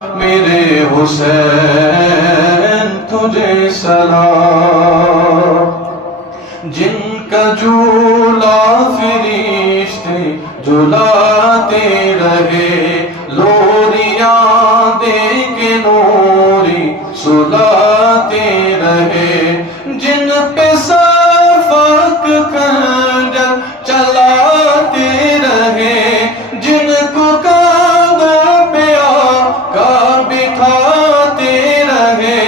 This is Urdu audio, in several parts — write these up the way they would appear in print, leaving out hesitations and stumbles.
میرے حسین تجھے سلام، جن کا جھولا فرشتے جھلاتے رہے، لوریاں دے کے نوری سلاتے رہے، جن پہ صفاق خنجر چلاتے رہے، جن کو کاندھوں پہ آقا بٹھاتے رہے،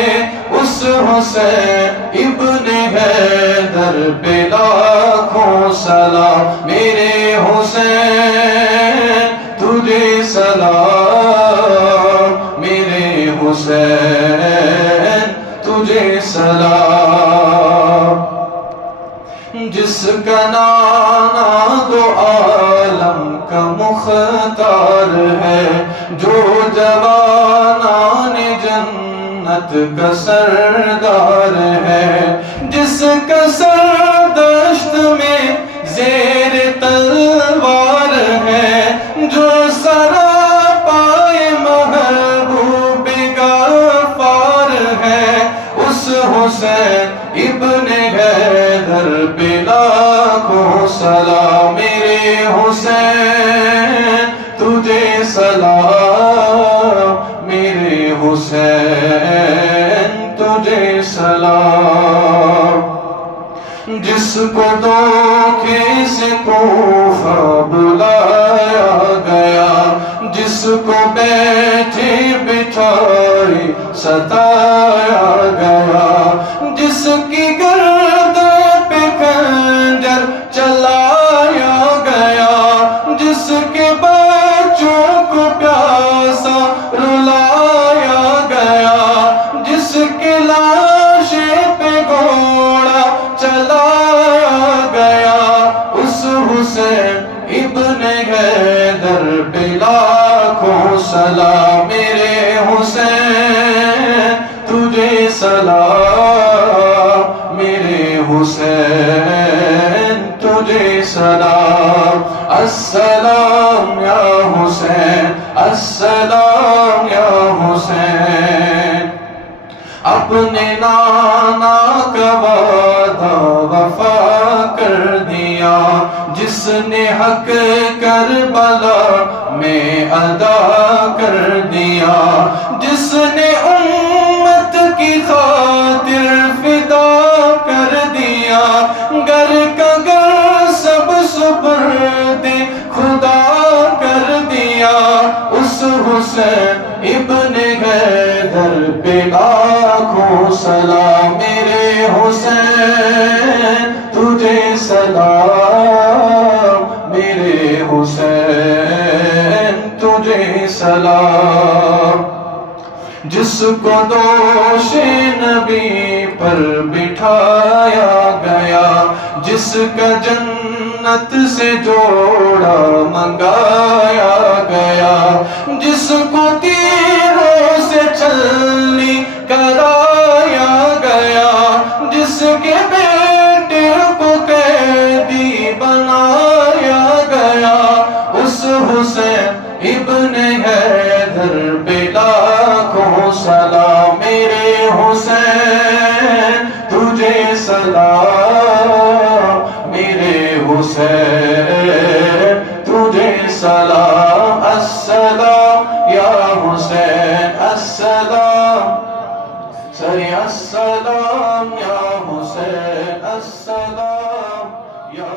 اس حسین ابن حیدر پہ لاکھوں سلام، میرے حسین تجھے سلام، میرے حسین تجھے سلام، جس کا نانا دو عالم کا مختار ہے، جو جوانان جنت کا سردار ہے، جس کا سر دشت میں زیر تلوار ہے، جو سراپائے محبوب غفار ہے، اس حسین ابن حیدر پہ لاکھوں سلام، میرے حسین تجھے سلام، میرے حسین تجھے سلام، جس کو دھوکے سے کوفہ بلایا گیا، جس کو بیٹھے بٹھائے ستایا گیا، جس کی گردن پہ خنجر چلایا گیا، جس کے بچوں کو پیاسا رلایا گیا، جس کے لاشے پہ گھوڑا چلایا گیا، اس حسین ابن حیدر پہ لاکھوں سلام، میرے حسین تجھے سلام، میرے حسین تجھے سلام، السلام یا حسین، السلام یا حسین، اپنے نانا کا وعدہ وفا کر دیا، جس نے حق کربلا میں ادا کر دیا، جس نے امت کی خاطر فدا کر دیا، گر کا گر سب سپرد خدا کر دیا، اس حسین ابن حیدر پہ لاکھوں سلام، میرے حسین تجھے سلام، میرے حسین تجھے سلام، جس کو دوش نبی پر بٹھایا گیا، جس کا جنت سے جوڑا منگایا گیا، جس کو تیروں سے چھلنی کرایا گیا، جس کے بیٹے کو قیدی بنایا گیا، اس حسین ابن حیدر پہ لاکھوں سلام، میرے حسین تجھے سلام، میرے حسین تجھے سلام، السلام یا حسین، السلام سری السلام یا حسین، السلام یا